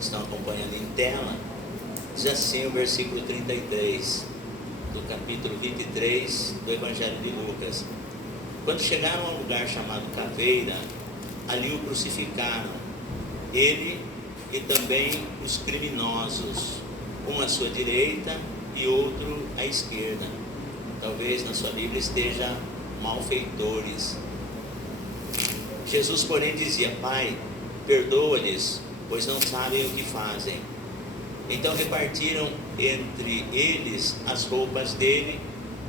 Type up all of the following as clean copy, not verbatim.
estão acompanhando em tela, diz assim o versículo 33 do capítulo 23 do Evangelho de Lucas: quando chegaram a um lugar chamado Caveira, ali o crucificaram, ele e também os criminosos, um à sua direita e outro à esquerda. Talvez na sua Bíblia esteja malfeitores. Jesus, porém, dizia: Pai, perdoa-lhes, pois não sabem o que fazem. Então repartiram entre eles as roupas dele,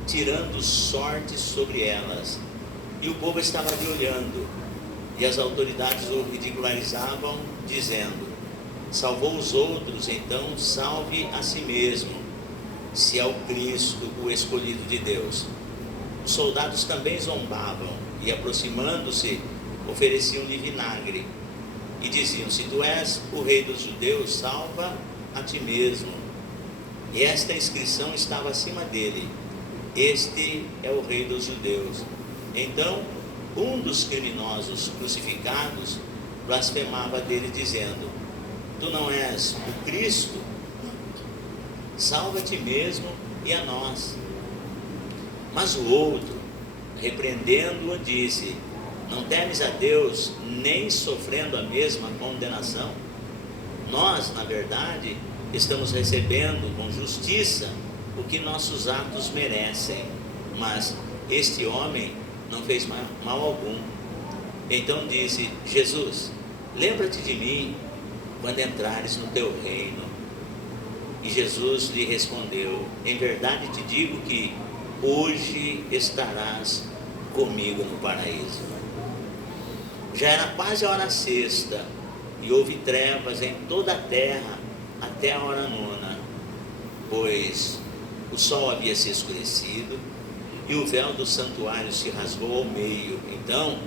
tirando sortes sobre elas. E o povo estava ali olhando, e as autoridades o ridicularizavam, dizendo: salvou os outros, então salve a si mesmo, se é o Cristo, o escolhido de Deus. Os soldados também zombavam, e aproximando-se, ofereciam-lhe vinagre, e diziam: se tu és o rei dos judeus, salva a ti mesmo. E esta inscrição estava acima dele: este é o rei dos judeus. Então um dos criminosos crucificados blasfemava dele, dizendo: tu não és o Cristo? Salva a ti mesmo e a nós. Mas o outro, repreendendo-o, disse: não temes a Deus, nem sofrendo a mesma condenação? Nós, na verdade, estamos recebendo com justiça o que nossos atos merecem, mas este homem não fez mal algum. Então disse Jesus: lembra-te de mim quando entrares no teu reino. E Jesus lhe respondeu: em verdade te digo que hoje estarás comigo no paraíso. Já era quase a hora sexta, e houve trevas em toda a terra até a hora nona, pois o sol havia se escurecido e o véu do santuário se rasgou ao meio. Então,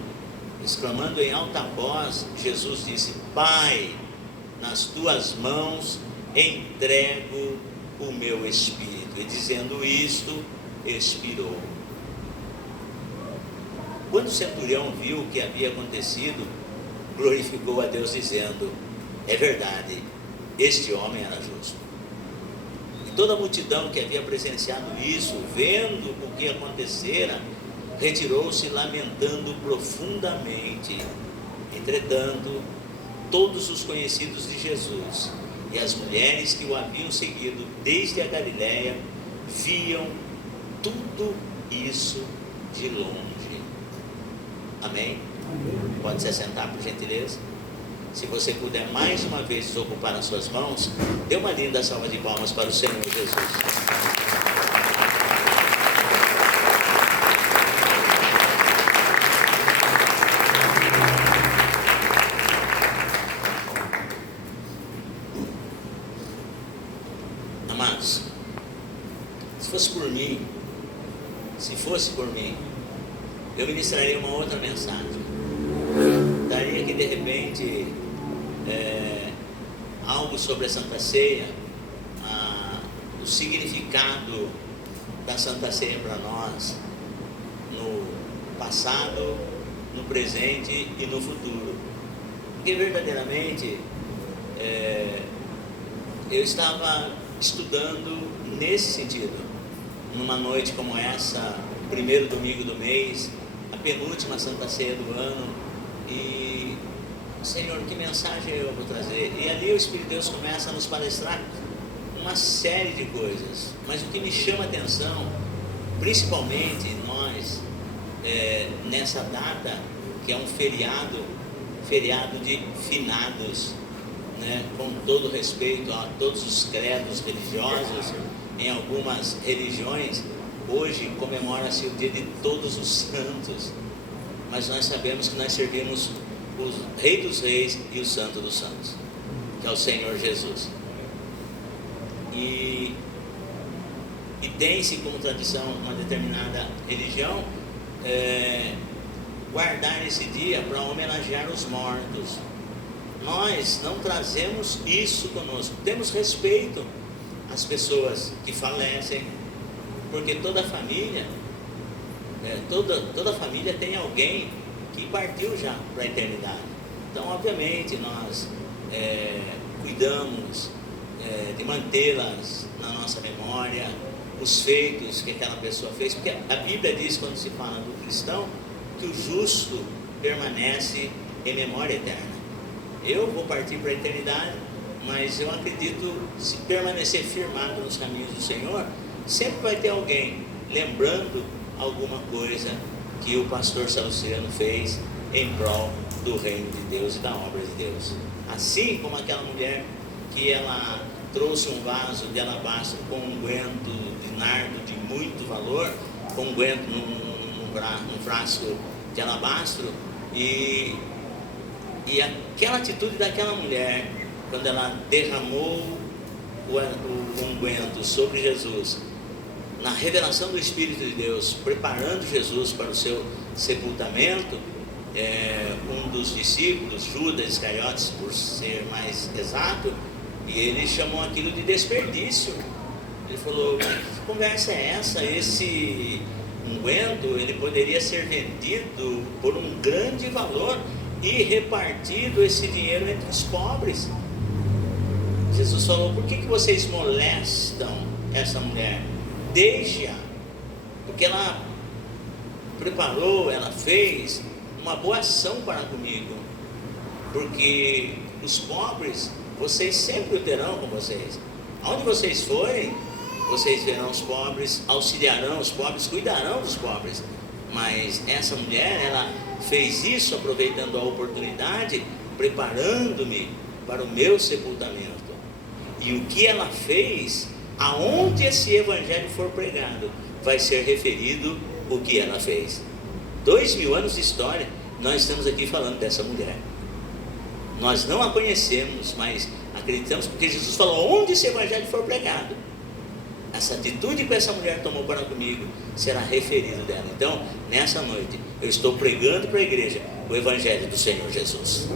exclamando em alta voz, Jesus disse: Pai, nas tuas mãos entrego o meu espírito. E dizendo isto, expirou. Quando o centurião viu o que havia acontecido, glorificou a Deus, dizendo: é verdade, este homem era justo. E toda a multidão que havia presenciado isso, vendo o que acontecera, retirou-se lamentando profundamente. Entretanto, todos os conhecidos de Jesus e as mulheres que o haviam seguido desde a Galiléia viam tudo isso de longe. Amém? Pode se assentar, por gentileza. Se você puder mais uma vez desocupar as suas mãos, dê uma linda salva de palmas para o Senhor Jesus. Amados, se fosse por mim, eu ministraria uma outra mensagem. Daria que de repente algo sobre a Santa Ceia, o significado da Santa Ceia para nós, no passado, no presente e no futuro. Porque verdadeiramente eu estava estudando nesse sentido, numa noite como essa, primeiro domingo do mês, a penúltima Santa Ceia do ano, e Senhor, que mensagem eu vou trazer? E ali o Espírito de Deus começa a nos palestrar uma série de coisas, mas o que me chama a atenção, principalmente nós, nessa data, que é um feriado de finados, né? Com todo respeito a todos os credos religiosos, em algumas religiões, hoje comemora-se o dia de todos os santos, mas nós sabemos que nós servimos o Rei dos Reis e o Santo dos Santos, que é o Senhor Jesus. E tem-se como tradição uma determinada religião guardar esse dia para homenagear os mortos. Nós não trazemos isso conosco. Temos respeito às pessoas que falecem, porque toda família tem alguém que partiu já para a eternidade. Então, obviamente, nós cuidamos de mantê-las na nossa memória, os feitos que aquela pessoa fez, porque a Bíblia diz, quando se fala do cristão, que o justo permanece em memória eterna. Eu vou partir para a eternidade, mas eu acredito, se permanecer firmado nos caminhos do Senhor, sempre vai ter alguém lembrando alguma coisa que o pastor Salustiano fez em prol do reino de Deus e da obra de Deus. Assim como aquela mulher que ela trouxe um vaso de alabastro com um unguento de nardo de muito valor, com um unguento num frasco de alabastro, e aquela atitude daquela mulher, quando ela derramou o unguento sobre Jesus, na revelação do Espírito de Deus, preparando Jesus para o seu sepultamento, um dos discípulos, Judas Iscariotes, por ser mais exato, e ele chamou aquilo de desperdício. Ele falou: que conversa é essa? Esse unguento, ele poderia ser vendido por um grande valor e repartido esse dinheiro entre os pobres. Jesus falou: por que vocês molestam essa mulher? Deixe-a, porque ela preparou, ela fez uma boa ação para comigo, porque os pobres vocês sempre o terão com vocês. Aonde vocês forem, vocês verão os pobres, auxiliarão os pobres, cuidarão dos pobres. Mas essa mulher, ela fez isso aproveitando a oportunidade, preparando-me para o meu sepultamento. E o que ela fez, aonde esse evangelho for pregado, vai ser referido o que ela fez. 2000 anos de história, nós estamos aqui falando dessa mulher. Nós não a conhecemos, mas acreditamos, porque Jesus falou: onde esse evangelho for pregado, essa atitude que essa mulher tomou para comigo será referido dela. Então, nessa noite, eu estou pregando para a igreja o evangelho do Senhor Jesus.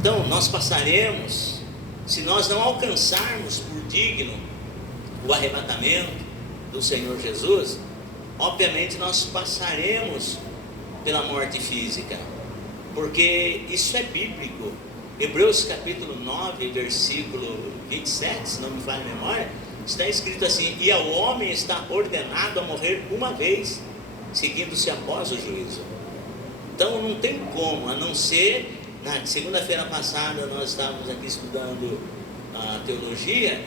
Então, nós passaremos, se nós não alcançarmos por digno o arrebatamento do Senhor Jesus, obviamente nós passaremos pela morte física, porque isso é bíblico. Hebreus capítulo 9, versículo 27, se não me falha a memória, está escrito assim: e ao homem está ordenado a morrer uma vez, seguindo-se após o juízo. Então não tem como, a não ser, na segunda-feira passada nós estávamos aqui estudando a teologia,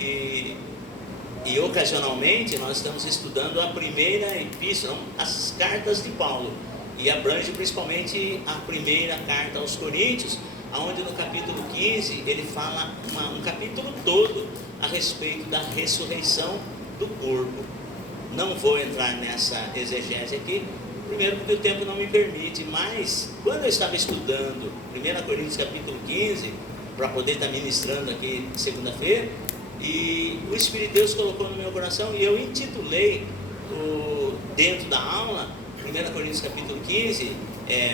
e ocasionalmente nós estamos estudando a primeira epístola, as cartas de Paulo, e abrange principalmente a primeira carta aos Coríntios, onde no capítulo 15 ele fala um capítulo todo a respeito da ressurreição do corpo. Não vou entrar nessa exegese aqui, primeiro porque o tempo não me permite, mas quando eu estava estudando 1 Coríntios capítulo 15, para poder estar ministrando aqui segunda-feira, e o Espírito de Deus colocou no meu coração, e eu intitulei dentro da aula, 1 Coríntios capítulo 15,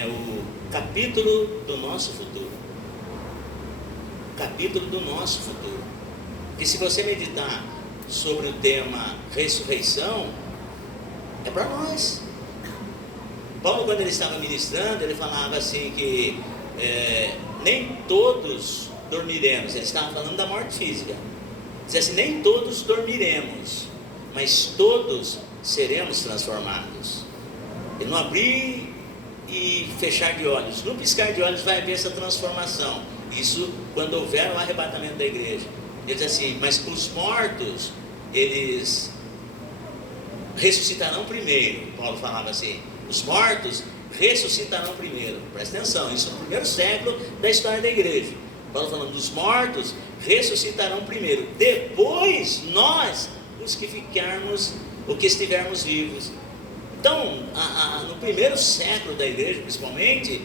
o capítulo do nosso futuro. Capítulo do nosso futuro. Porque se você meditar sobre o tema ressurreição, é para nós. Paulo, quando ele estava ministrando, ele falava assim que nem todos dormiremos. Ele estava falando da morte física. Dizia assim: nem todos dormiremos, mas todos seremos transformados. Ele não abrir e fechar de olhos, no piscar de olhos vai haver essa transformação. Isso quando houver o arrebatamento da igreja. Ele diz assim: mas os mortos, eles ressuscitarão primeiro. Paulo falava assim: os mortos ressuscitarão primeiro. Presta atenção, isso no primeiro século da história da igreja. Paulo falando dos mortos ressuscitarão primeiro, depois nós, os que ficarmos, ou que estivermos vivos. Então, no primeiro século da igreja, principalmente,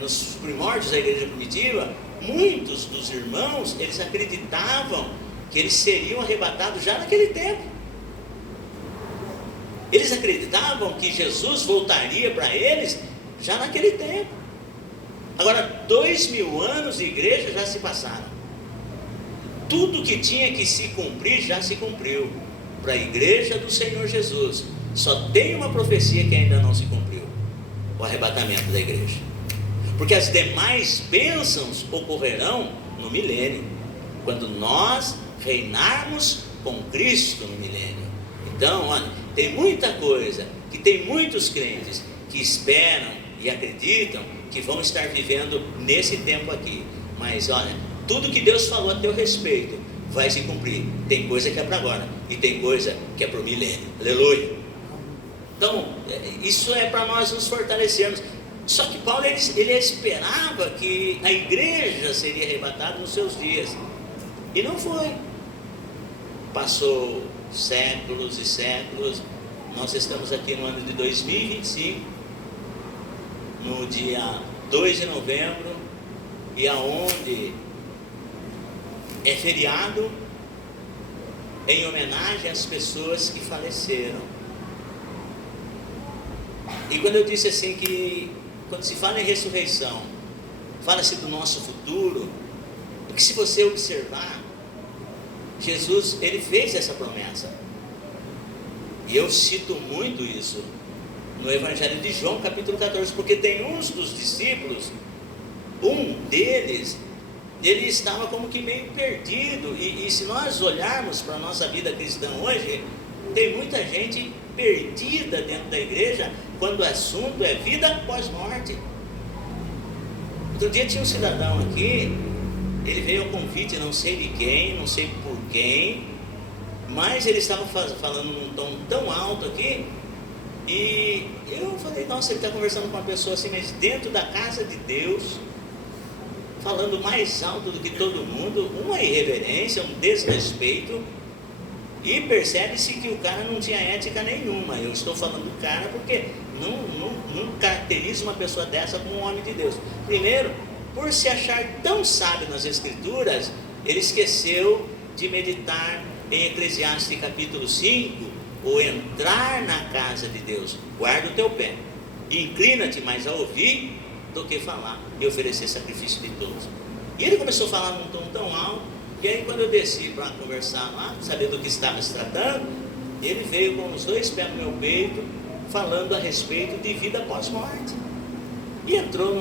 nos primórdios da igreja primitiva, muitos dos irmãos, eles acreditavam que eles seriam arrebatados já naquele tempo. Eles acreditavam que Jesus voltaria para eles já naquele tempo. Agora, 2000 anos de igreja já se passaram. Tudo que tinha que se cumprir já se cumpriu para a igreja do Senhor Jesus. Só tem uma profecia que ainda não se cumpriu: o arrebatamento da igreja. Porque as demais bênçãos ocorrerão no milênio. quando nós reinarmos com Cristo no milênio. Então, olha, tem muita coisa que tem muitos crentes que esperam e acreditam que vão estar vivendo nesse tempo aqui. Mas olha, tudo que Deus falou a teu respeito vai se cumprir. Tem coisa que é para agora e tem coisa que é para o milênio. Aleluia. Então, isso é para nós nos fortalecermos. Só que Paulo, ele esperava que a igreja seria arrebatada nos seus dias. E não foi. Passou séculos e séculos. Nós estamos aqui no ano de 2025, no dia 2 de novembro, e aonde é feriado em homenagem às pessoas que faleceram. E quando eu disse assim que quando se fala em ressurreição, fala-se do nosso futuro, porque se você observar, Jesus, ele fez essa promessa. E eu cito muito isso no Evangelho de João, capítulo 14, porque tem uns dos discípulos, um deles, ele estava como que meio perdido, e se nós olharmos para a nossa vida cristã hoje, tem muita gente perdida dentro da igreja, quando o assunto é vida pós-morte. Outro dia tinha um cidadão aqui, ele veio ao convite, não sei de quem, não sei por quem, mas ele estava falando num tom tão alto aqui, e eu falei, nossa, ele está conversando com uma pessoa assim, mas dentro da casa de Deus, falando mais alto do que todo mundo, uma irreverência, um desrespeito, e percebe-se que o cara não tinha ética nenhuma. Eu estou falando do cara porque não caracteriza uma pessoa dessa como um homem de Deus. Primeiro, por se achar tão sábio nas Escrituras, ele esqueceu de meditar em Eclesiastes capítulo 5, ou entrar na casa de Deus. Guarda o teu pé, inclina-te mais a ouvir do que falar e oferecer sacrifício de todos. E ele começou a falar num tom tão alto, e aí quando eu desci para conversar lá, saber do que estava se tratando, ele veio com os dois pés no meu peito, falando a respeito de vida pós-morte. E entrou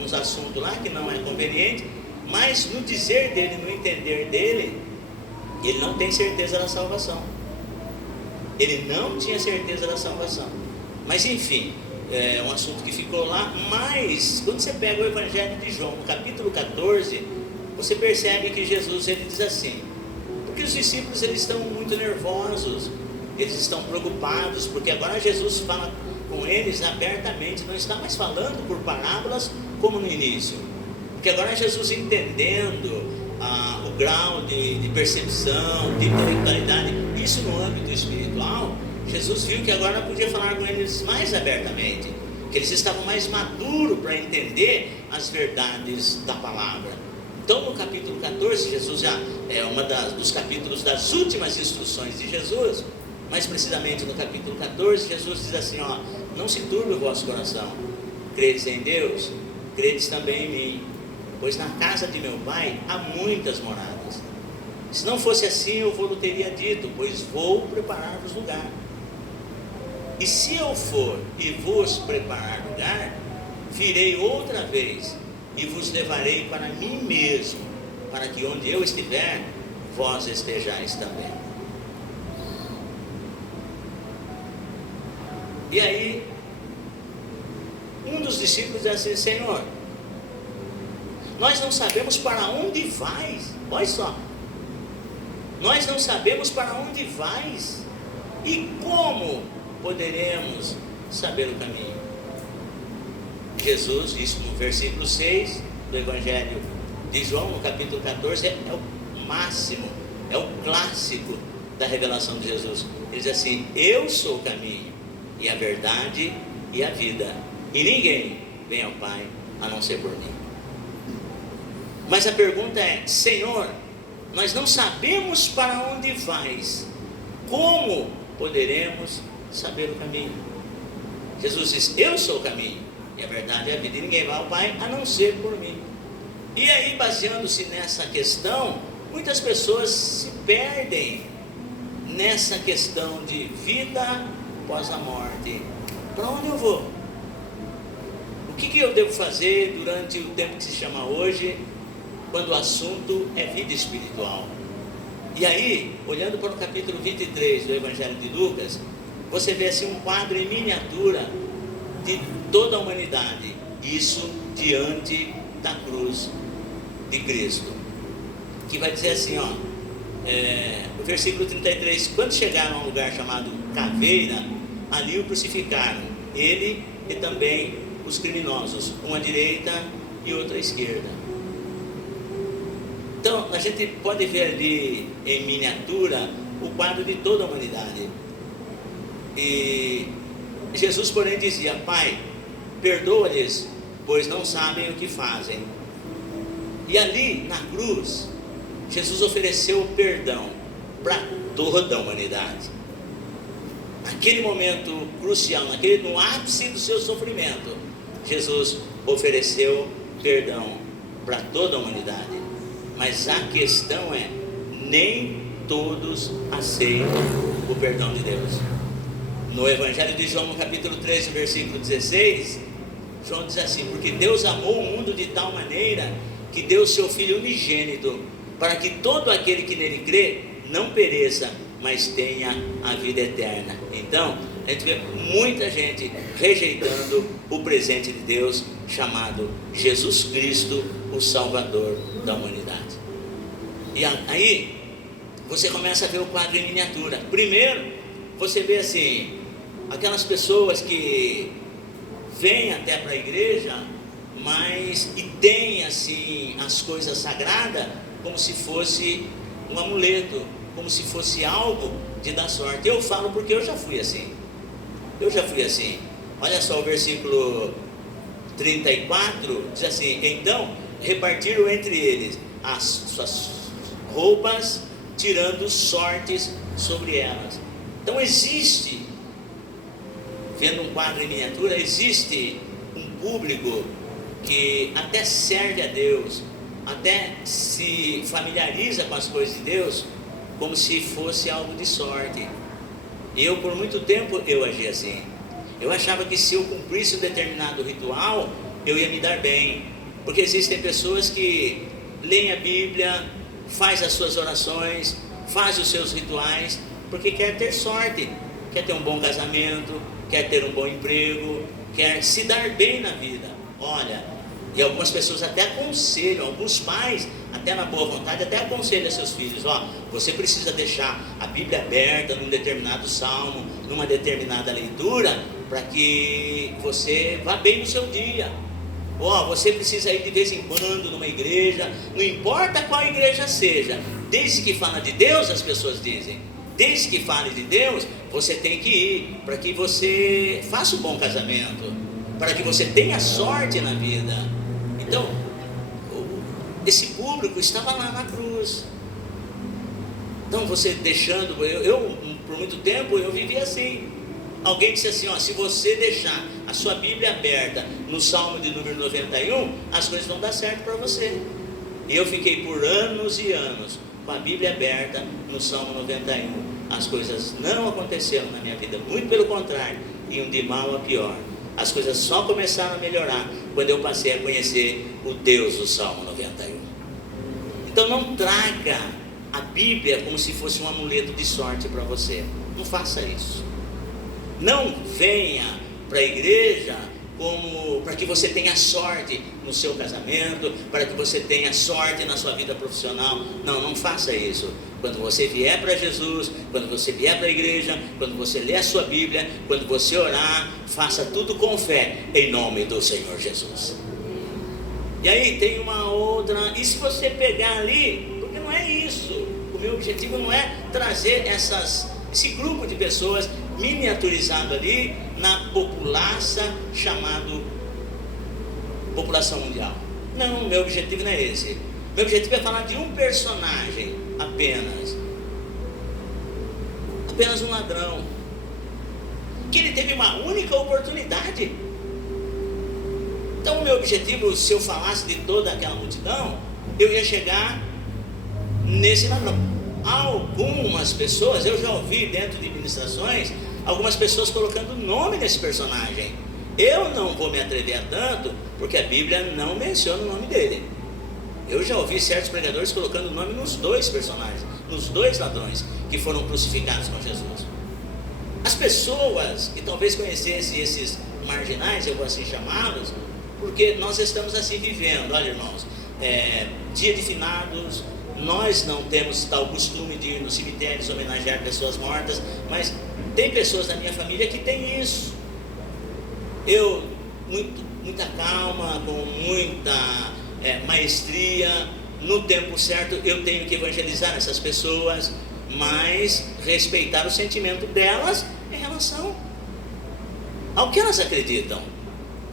nos assuntos lá que não é conveniente, mas no dizer dele, no entender dele, ele não tem certeza da salvação. Ele não tinha certeza da salvação. Mas enfim, é um assunto que ficou lá. Mas quando você pega o Evangelho de João, no capítulo 14, você percebe que Jesus, ele diz assim, porque os discípulos, eles estão muito nervosos, eles estão preocupados, porque agora Jesus fala com eles abertamente, não está mais falando por parábolas como no início, porque agora Jesus, entendendo o grau de percepção, de intelectualidade, isso no âmbito espiritual, Jesus viu que agora podia falar com eles mais abertamente, que eles estavam mais maduros para entender as verdades da palavra. Então no capítulo 14, Jesus já é dos capítulos das últimas instruções de Jesus, mais precisamente no capítulo 14, Jesus diz assim, ó, não se turbe o vosso coração, credes em Deus, credes também em mim, pois na casa de meu Pai há muitas moradas. Se não fosse assim, eu vou teria dito, pois vou preparar-vos lugar. E se eu for e vos preparar lugar, virei outra vez e vos levarei para mim mesmo, para que onde eu estiver, vós estejais também. E aí, um dos discípulos diz assim, Senhor, nós não sabemos para onde vais. Olha só, nós não sabemos para onde vais, e como poderemos saber o caminho? Jesus, isso no versículo 6 do Evangelho de João, no capítulo 14, é o máximo, é o clássico da revelação de Jesus. Ele diz assim, eu sou o caminho, e a verdade, e a vida, e ninguém vem ao Pai, a não ser por mim. Mas a pergunta é, Senhor, nós não sabemos para onde vais, como poderemos saber o caminho? Jesus diz, eu sou o caminho, e a verdade é a vida, e ninguém vai ao Pai a não ser por mim. E aí, baseando-se nessa questão, muitas pessoas se perdem nessa questão de vida após a morte. Para onde eu vou? O que eu devo fazer durante o tempo que se chama hoje? quando o assunto é vida espiritual. E aí, olhando para o capítulo 23 do Evangelho de Lucas, você vê assim um quadro em miniatura de toda a humanidade, isso diante da cruz de Cristo, que vai dizer assim, ó, o versículo 33: quando chegaram a um lugar chamado Caveira, ali o crucificaram, ele e também os criminosos, um à direita e outro à esquerda. Então a gente pode ver ali em miniatura o quadro de toda a humanidade. E Jesus, porém, dizia: Pai, perdoa-lhes, pois não sabem o que fazem. E ali na cruz, Jesus ofereceu o perdão para toda a humanidade. Naquele momento crucial, no ápice do seu sofrimento, Jesus ofereceu perdão para toda a humanidade. Mas a questão é, nem todos aceitam o perdão de Deus. No Evangelho de João, no capítulo 3, versículo 16, João diz assim: porque Deus amou o mundo de tal maneira que deu o seu Filho unigênito, para que todo aquele que nele crê não pereça, mas tenha a vida eterna. Então, a gente vê muita gente rejeitando o presente de Deus, chamado Jesus Cristo, o Salvador da humanidade. E aí, você começa a ver o quadro em miniatura. Primeiro, você vê assim, aquelas pessoas que vêm até para a igreja, mas e tem assim as coisas sagradas como se fosse um amuleto, como se fosse algo de dar sorte. Eu falo porque eu já fui assim. Olha só o versículo 34, diz assim: então repartiram entre eles as suas roupas, tirando sortes sobre elas. Então existe, vendo um quadro em miniatura, existe um público que até serve a Deus, até se familiariza com as coisas de Deus, como se fosse algo de sorte. Eu, por muito tempo, eu agi assim. Eu achava que se eu cumprisse um determinado ritual, eu ia me dar bem. Porque existem pessoas que leem a Bíblia, faz as suas orações, faz os seus rituais, porque quer ter sorte, quer ter um bom casamento, quer ter um bom emprego, quer se dar bem na vida. Olha, e algumas pessoas até aconselham, alguns pais, até na boa vontade, até aconselham seus filhos: ó, você precisa deixar a Bíblia aberta num determinado salmo, numa determinada leitura, para que você vá bem no seu dia. Ó, você precisa ir de vez em quando numa igreja, não importa qual igreja seja, desde que fala de Deus, as pessoas dizem, desde que fale de Deus, você tem que ir, para que você faça um bom casamento, para que você tenha sorte na vida. Então, esse público estava lá na cruz. Então você deixando, eu por muito tempo eu vivi assim. Alguém disse assim: ó, se você deixar a sua Bíblia aberta no Salmo de número 91, as coisas vão dar certo para você. E eu fiquei por anos e anos com a Bíblia aberta no Salmo 91. As coisas não aconteceram na minha vida, muito pelo contrário, iam de mal a pior. As coisas só começaram a melhorar quando eu passei a conhecer o Deus do Salmo 91. Então não traga a Bíblia como se fosse um amuleto de sorte para você. Não faça isso. Não venha para a igreja para que você tenha sorte no seu casamento, para que você tenha sorte na sua vida profissional. Não faça isso. Quando você vier para Jesus, quando você vier para a igreja, quando você ler a sua Bíblia, quando você orar, faça tudo com fé, em nome do Senhor Jesus. E aí tem uma outra, e se você pegar ali, porque não é isso, o meu objetivo não é trazer esse grupo de pessoas miniaturizado ali na população chamado população mundial. Não, meu objetivo não é esse. Meu objetivo é falar de um personagem apenas um ladrão, que ele teve uma única oportunidade. Então o meu objetivo, se eu falasse de toda aquela multidão, eu ia chegar nesse ladrão. Algumas pessoas, eu já ouvi dentro de ministrações, algumas pessoas colocando nome nesse personagem. Eu não vou me atrever a tanto, porque a Bíblia não menciona o nome dele. Eu já ouvi certos pregadores colocando o nome nos dois personagens, nos dois ladrões que foram crucificados com Jesus. As pessoas que talvez conhecessem esses marginais, eu vou assim chamá-los, porque nós estamos assim vivendo. Olha, irmãos, dia de finados, nós não temos tal costume de ir nos cemitérios homenagear pessoas mortas, mas tem pessoas da minha família que tem isso. Eu, muita calma, com muita maestria, no tempo certo eu tenho que evangelizar essas pessoas, mas respeitar o sentimento delas em relação ao que elas acreditam.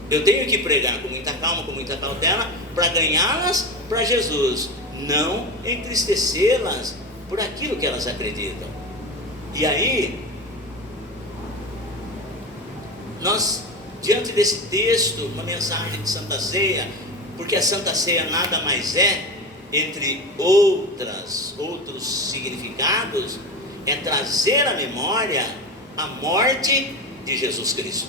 Eu tenho que pregar com muita calma, com muita cautela, para ganhá-las para Jesus, não entristecê-las por aquilo que elas acreditam. E aí, nós, diante desse texto, uma mensagem de Santa Ceia, porque a Santa Ceia nada mais é, entre outros significados, é trazer à memória a morte de Jesus Cristo,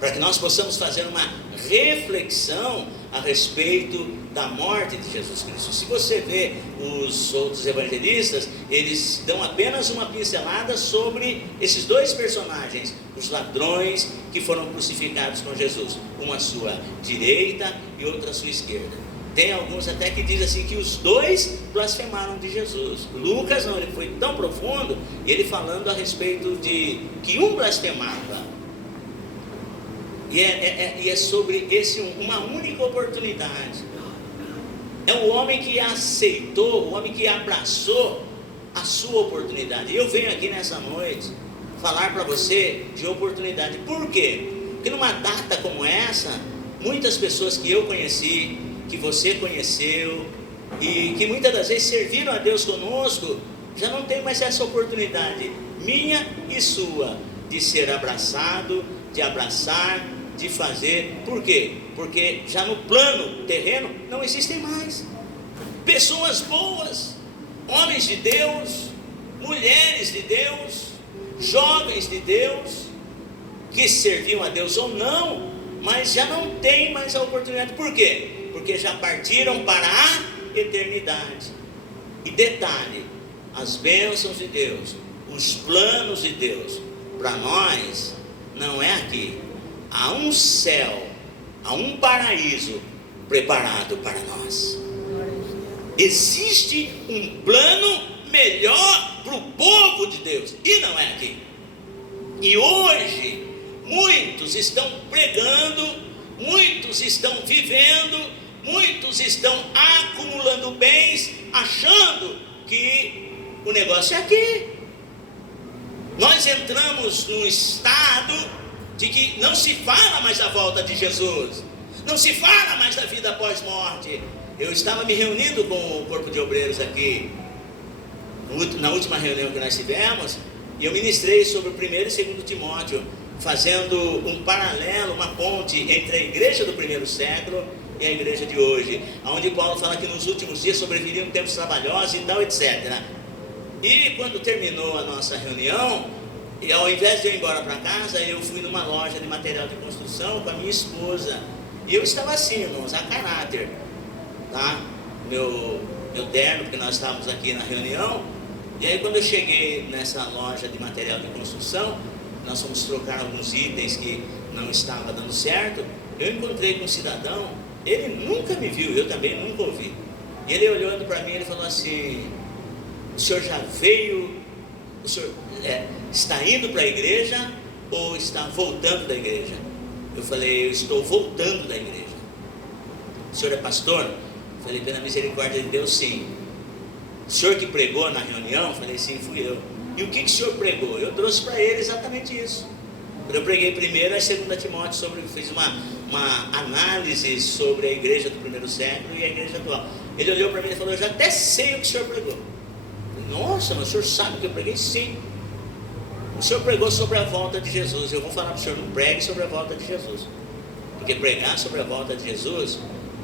para que nós possamos fazer uma reflexão a respeito da morte de Jesus Cristo. Se você vê os outros evangelistas, eles dão apenas uma pincelada sobre esses dois personagens, os ladrões que foram crucificados com Jesus, uma à sua direita e outra à sua esquerda. Tem alguns até que dizem assim que os dois blasfemaram de Jesus. Lucas não, ele foi tão profundo, ele falando a respeito de que um blasfemava. E é sobre uma única oportunidade. É o homem que aceitou, o homem que abraçou a sua oportunidade. Eu venho aqui nessa noite falar para você de oportunidade. Por quê? Porque numa data como essa, muitas pessoas que eu conheci, que você conheceu, e que muitas das vezes serviram a Deus conosco, já não tem mais essa oportunidade, minha e sua, de ser abraçado, de abraçar, de fazer. Por quê? Porque já no plano terreno não existem mais pessoas boas, homens de Deus, mulheres de Deus, jovens de Deus, que serviam a Deus ou não, mas já não tem mais a oportunidade. Por quê? Porque já partiram para a eternidade. E detalhe, as bênçãos de Deus, os planos de Deus para nós não é aqui. Há um céu, há um paraíso preparado para nós. Existe um plano melhor para o povo de Deus, e não é aqui. E hoje muitos estão pregando, muitos estão vivendo, muitos estão acumulando bens, achando que o negócio é aqui. Nós entramos num estado de que não se fala mais da volta de Jesus, não se fala mais da vida após morte. Eu estava me reunindo com o corpo de obreiros aqui, na última reunião que nós tivemos, e eu ministrei sobre o 1º e 2º Timóteo, fazendo um paralelo, uma ponte entre a igreja do primeiro século e a igreja de hoje, onde Paulo fala que nos últimos dias sobreviriam tempos trabalhosos e tal, etc. E quando terminou a nossa reunião, e ao invés de eu ir embora para casa, eu fui numa loja de material de construção com a minha esposa, e eu estava assim, irmãos, a caráter, tá? Meu terno, porque nós estávamos aqui na reunião. E aí quando eu cheguei nessa loja de material de construção, nós fomos trocar alguns itens que não estavam dando certo. Eu encontrei com um cidadão, ele nunca me viu, eu também nunca ouvi. E ele olhando para mim, ele falou assim: o senhor já veio, o senhor está indo para a igreja ou está voltando da igreja? Eu falei: eu estou voltando da igreja. O senhor é pastor? Eu falei: pela misericórdia de Deus, sim. O senhor que pregou na reunião? Eu falei: sim, fui eu. E o que o senhor pregou? Eu trouxe para ele exatamente isso. Eu preguei 1º e 2º Timóteo, fiz uma análise sobre a igreja do primeiro século e a igreja atual. Ele olhou para mim e falou: eu já até sei o que o senhor pregou. Eu falei: nossa, mas o senhor sabe o que eu preguei? Sim. O senhor pregou sobre a volta de Jesus. Eu vou falar para o senhor: não pregue sobre a volta de Jesus, porque pregar sobre a volta de Jesus,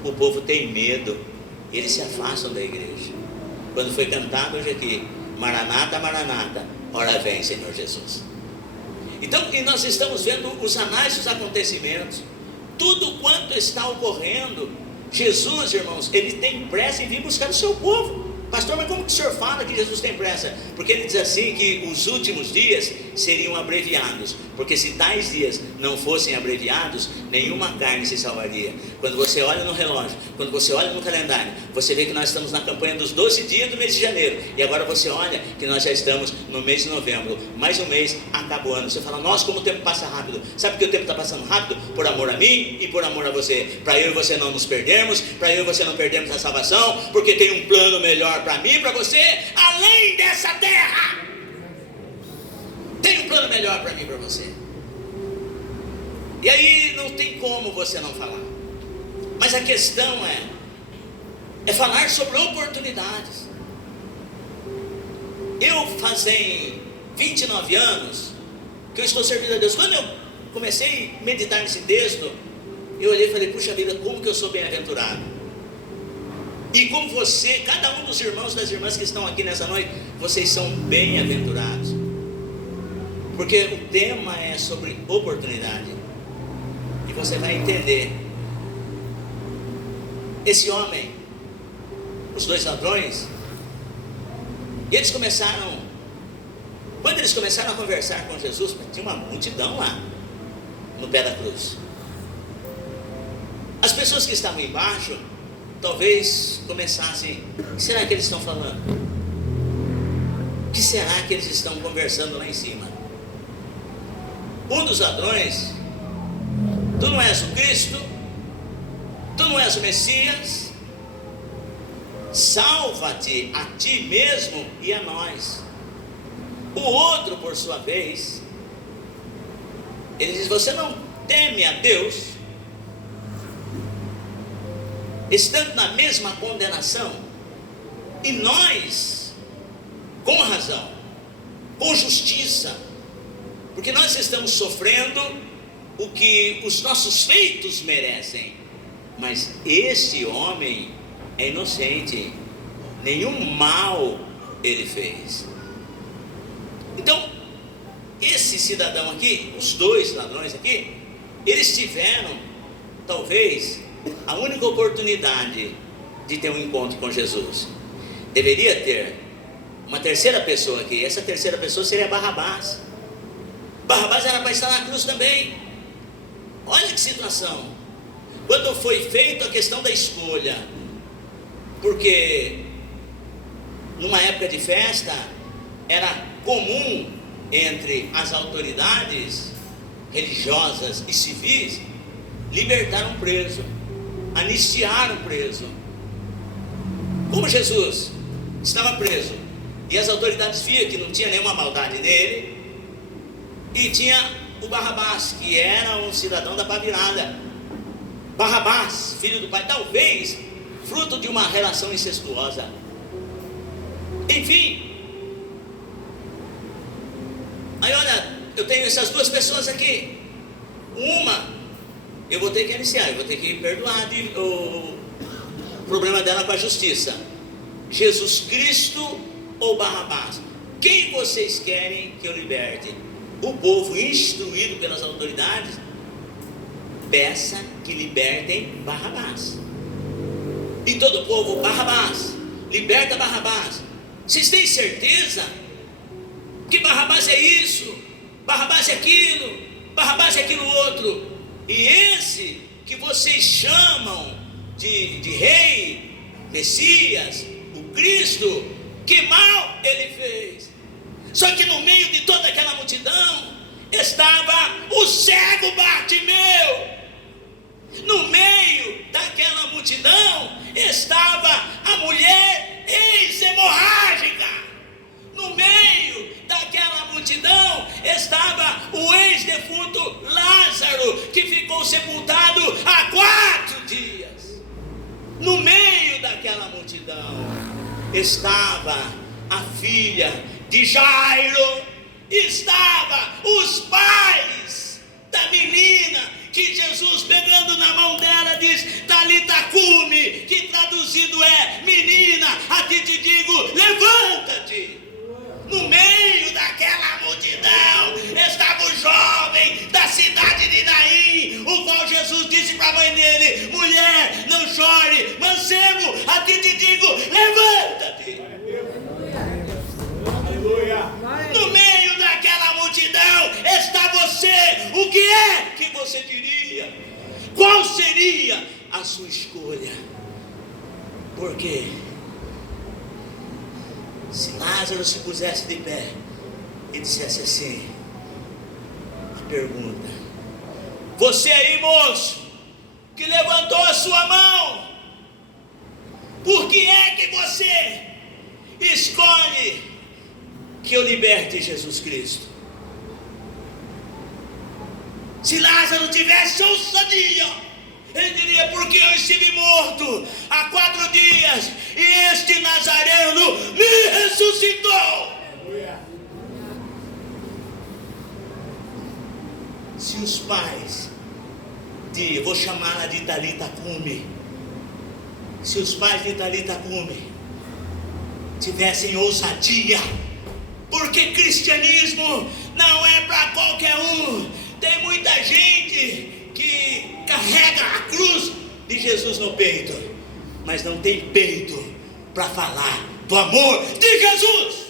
o povo tem medo e eles se afastam da igreja. Quando foi cantado hoje aqui: Maranata, Maranata, ora vem Senhor Jesus. Então, e nós estamos vendo os anais dos acontecimentos, tudo quanto está ocorrendo, Jesus, irmãos, ele tem pressa em vir buscar o seu povo. Pastor, mas como que o senhor fala que Jesus tem pressa? Porque ele diz assim que os últimos dias seriam abreviados, porque se tais dias não fossem abreviados, nenhuma carne se salvaria. Quando você olha no relógio, quando você olha no calendário, você vê que nós estamos na campanha dos 12 dias do mês de janeiro, e agora você olha que nós já estamos no mês de novembro, mais um mês, acaba o ano. Você fala, nossa, como o tempo passa rápido. Sabe por que o tempo está passando rápido? Por amor a mim e por amor a você, para eu e você não nos perdermos, para eu e você não perdermos a salvação, porque tem um plano melhor para mim e para você, além dessa terra. Tem um plano melhor para mim e para você. E aí não tem como você não falar. Mas a questão é falar sobre oportunidades. Eu fazem 29 anos que eu estou servindo a Deus. Quando eu comecei a meditar nesse texto, eu olhei e falei, puxa vida, como que eu sou bem-aventurado. E como você, cada um dos irmãos e das irmãs que estão aqui nessa noite, vocês são bem-aventurados. Porque o tema é sobre oportunidade. E você vai entender. Esse homem, os dois ladrões, eles começaram, quando eles começaram a conversar com Jesus, tinha uma multidão lá, no pé da cruz. As pessoas que estavam embaixo, talvez começassem, o que será que eles estão falando? O que será que eles estão conversando lá em cima? Um dos ladrões, tu não és o Cristo, tu não és o Messias, salva-te a ti mesmo e a nós. O outro, por sua vez, ele diz, você não teme a Deus, estando na mesma condenação, e nós, com razão, com justiça, porque nós estamos sofrendo o que os nossos feitos merecem, mas esse homem é inocente, nenhum mal ele fez. Então, esse cidadão aqui, os dois ladrões aqui, eles tiveram, talvez, a única oportunidade de ter um encontro com Jesus. Deveria ter uma terceira pessoa aqui. Essa terceira pessoa seria Barrabás. Barrabás era para estar na cruz também. Olha que situação. Quando foi feita a questão da escolha, porque numa época de festa era comum entre as autoridades religiosas e civis libertar um preso, anistiar um preso. Como Jesus estava preso e as autoridades viam que não tinha nenhuma maldade nele, e tinha o Barrabás, que era um cidadão da pá virada. Barrabás, filho do pai, talvez fruto de uma relação incestuosa. Enfim, aí olha, eu tenho essas duas pessoas aqui. Uma, eu vou ter que iniciar, eu vou ter que perdoar o problema dela com a justiça. Jesus Cristo ou Barrabás? Quem vocês querem que eu liberte? O povo, instruído pelas autoridades, peça que libertem Barrabás. E todo o povo, Barrabás, liberta Barrabás. Vocês têm certeza que Barrabás é isso, Barrabás é aquilo, Barrabás é aquilo outro? E esse que vocês chamam de rei, Messias, o Cristo, que mal ele fez? Só que no meio de toda aquela multidão estava o cego Bartimeu. No meio daquela multidão estava a mulher ex-hemorrágica. No meio daquela multidão estava o ex-defunto Lázaro, que ficou sepultado há 4 dias. No meio daquela multidão estava a filha de Jairo, estava os pais da menina, que Jesus, pegando na mão dela, diz, Talita cumi, que traduzido é, menina, a ti te digo, levanta-te. No meio daquela multidão estava o jovem da cidade de Naim, o qual Jesus disse para a mãe dele, mulher, não chore. que é que você diria? Qual seria a sua escolha? Porque se Lázaro se pusesse de pé e dissesse assim, a pergunta: você aí, moço, que levantou a sua mão, por que é que você escolhe que eu liberte Jesus Cristo? Se Lázaro tivesse ousadia, ele diria: porque eu estive morto há 4 dias e este Nazareno me ressuscitou. Se os pais de, vou chamá-la de Talita Cume, se os pais de Talita Cume tivessem ousadia, porque cristianismo não é para qualquer um. Tem muita gente que carrega a cruz de Jesus no peito, mas não tem peito para falar do amor de Jesus.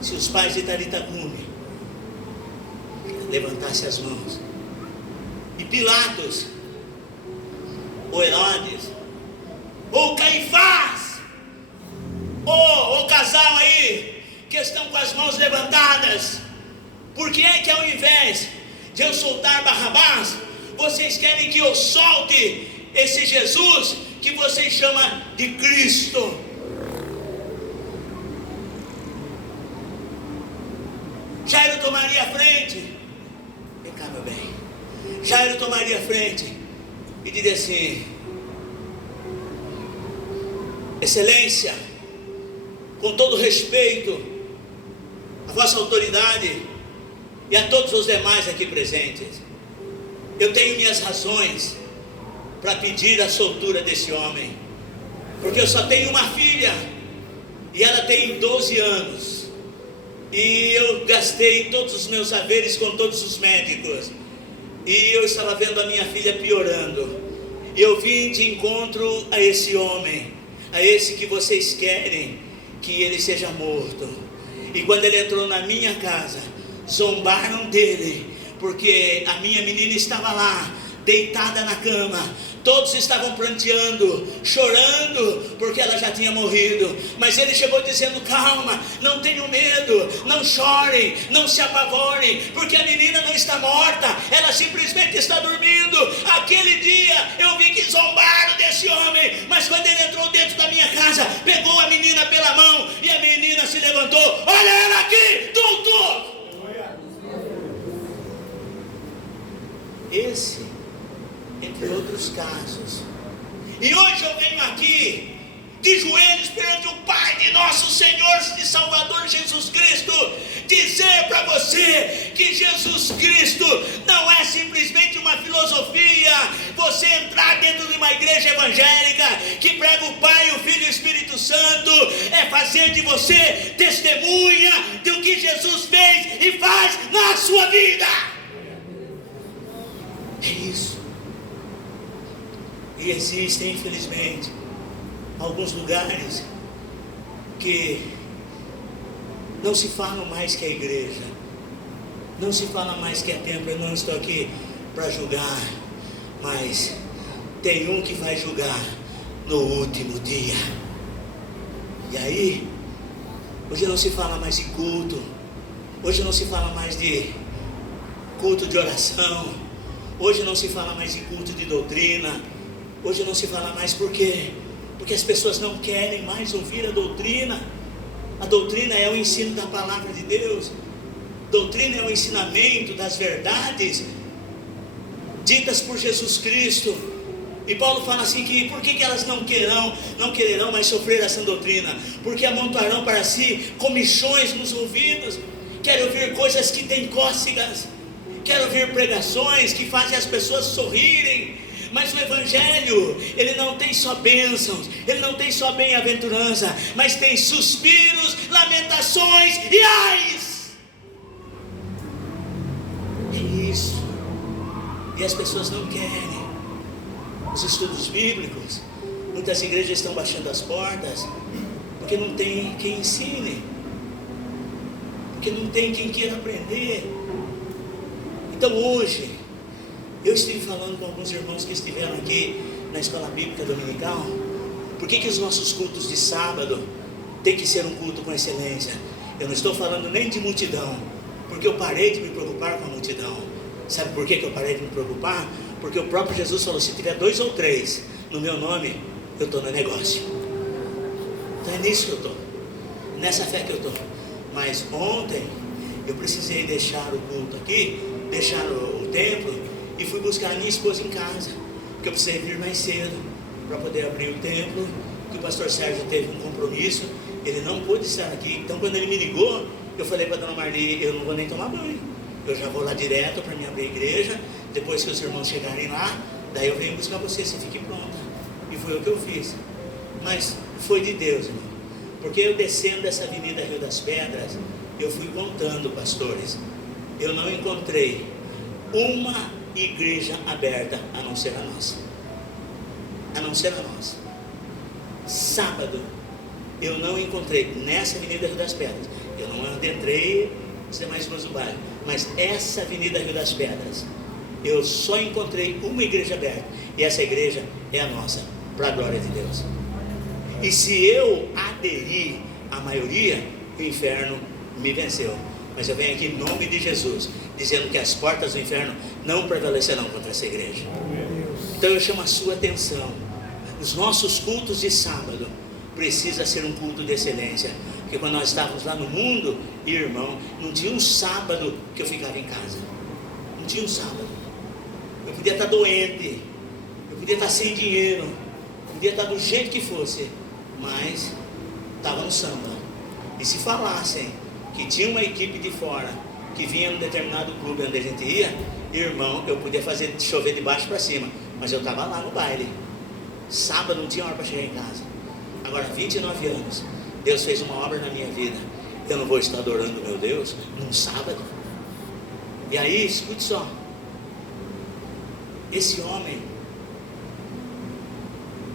Se os pais de Talita Cume levantassem as mãos, e Pilatos, ou Herodes, ou Caifás, ou o casal aí que estão com as mãos levantadas, por que é que ao invés de eu soltar Barrabás, vocês querem que eu solte esse Jesus que vocês chamam de Cristo? Jairo tomaria a frente, vem cá, meu bem, Jairo tomaria a frente e diria assim: Excelência, com todo respeito à vossa autoridade e a todos os demais aqui presentes, eu tenho minhas razões para pedir a soltura desse homem, porque eu só tenho uma filha e ela tem 12 anos, e eu gastei todos os meus haveres com todos os médicos, e eu estava vendo a minha filha piorando, e eu vim de encontro a esse homem, a esse que vocês querem que ele seja morto. E quando ele entrou na minha casa, zombaram dele, porque a minha menina estava lá, deitada na cama. Todos estavam pranteando, chorando, porque ela já tinha morrido. Mas ele chegou dizendo: calma, não tenham medo, não chorem, não se apavorem, porque a menina não está morta, ela simplesmente está dormindo. Aquele dia eu vi que zombaram desse homem, mas quando ele entrou dentro da minha casa, pegou a menina pela mão, e a menina se levantou. Olha ela aqui, doutor! Esse, entre outros casos. E hoje eu venho aqui de joelhos perante o Pai de nosso Senhor e Salvador Jesus Cristo, dizer para você que Jesus Cristo não é simplesmente uma filosofia. Você entrar dentro de uma igreja evangélica que prega o Pai, o Filho e o Espírito Santo é fazer de você testemunha do que Jesus fez e faz na sua vida. É isso. E existem, infelizmente, alguns lugares que não se fala mais que é igreja, não se fala mais que é templo. Eu não estou aqui para julgar, mas tem um que vai julgar no último dia. E aí, hoje não se fala mais de culto, hoje não se fala mais de culto de oração, hoje não se fala mais de culto de doutrina, hoje não se fala mais. Por quê? Porque as pessoas não querem mais ouvir a doutrina. A doutrina é o ensino da palavra de Deus. Doutrina é o ensinamento das verdades ditas por Jesus Cristo. E Paulo fala assim que por que elas não quererão mais sofrer essa doutrina? Porque amontoarão para si comichões nos ouvidos. Querem ouvir coisas que têm cócegas, querem ouvir pregações que fazem as pessoas sorrirem. Mas o Evangelho, ele não tem só bênçãos, ele não tem só bem-aventurança, mas tem suspiros, lamentações e ais. É isso. E as pessoas não querem os estudos bíblicos. Muitas igrejas estão baixando as portas, porque não tem quem ensine. porque não tem quem queira aprender. Então hoje, eu estive falando com alguns irmãos que estiveram aqui na escola bíblica dominical. Por que os nossos cultos de sábado tem que ser um culto com excelência? Eu não estou falando nem de multidão, porque eu parei de me preocupar com a multidão. Sabe por que eu parei de me preocupar? Porque o próprio Jesus falou: se tiver 2 ou 3 no meu nome, eu estou no negócio. Então é nisso que eu estou, nessa fé que eu estou. Mas ontem eu precisei deixar o culto aqui, deixar o templo, e fui buscar a minha esposa em casa, porque eu precisei vir mais cedo para poder abrir o templo, que o pastor Sérgio teve um compromisso, ele não pôde estar aqui. Então quando ele me ligou, eu falei para a dona Marli: eu não vou nem tomar banho, eu já vou lá direto para me abrir a igreja, depois que os irmãos chegarem lá, daí eu venho buscar você, você fique pronta. E foi o que eu fiz. Mas foi de Deus, irmão, porque eu descendo dessa avenida Rio das Pedras, eu fui contando, pastores, eu não encontrei uma igreja aberta a não ser a nossa. A não ser a nossa. Sábado eu não encontrei nessa avenida Rio das Pedras. Eu não adentrei os demais ruas do bairro, mas essa avenida Rio das Pedras eu só encontrei uma igreja aberta, e essa igreja é a nossa, para a glória de Deus. E se eu aderir à maioria, o inferno me venceu. Mas eu venho aqui em nome de Jesus, dizendo que as portas do inferno não prevalecerão contra essa igreja. Então eu chamo a sua atenção: os nossos cultos de sábado precisa ser um culto de excelência. Porque quando nós estávamos lá no mundo, irmão, não tinha um sábado que eu ficava em casa. Não tinha um sábado. Eu podia estar doente, eu podia estar sem dinheiro, eu podia estar do jeito que fosse, mas estava no samba. E se falassem que tinha uma equipe de fora que vinha num determinado clube onde a gente ia, irmão, eu podia fazer chover de baixo para cima, mas eu estava lá no baile. Sábado não tinha hora para chegar em casa. Agora, 29 anos, Deus fez uma obra na minha vida. Eu não vou estar adorando meu Deus num sábado? E aí, escute só, esse homem,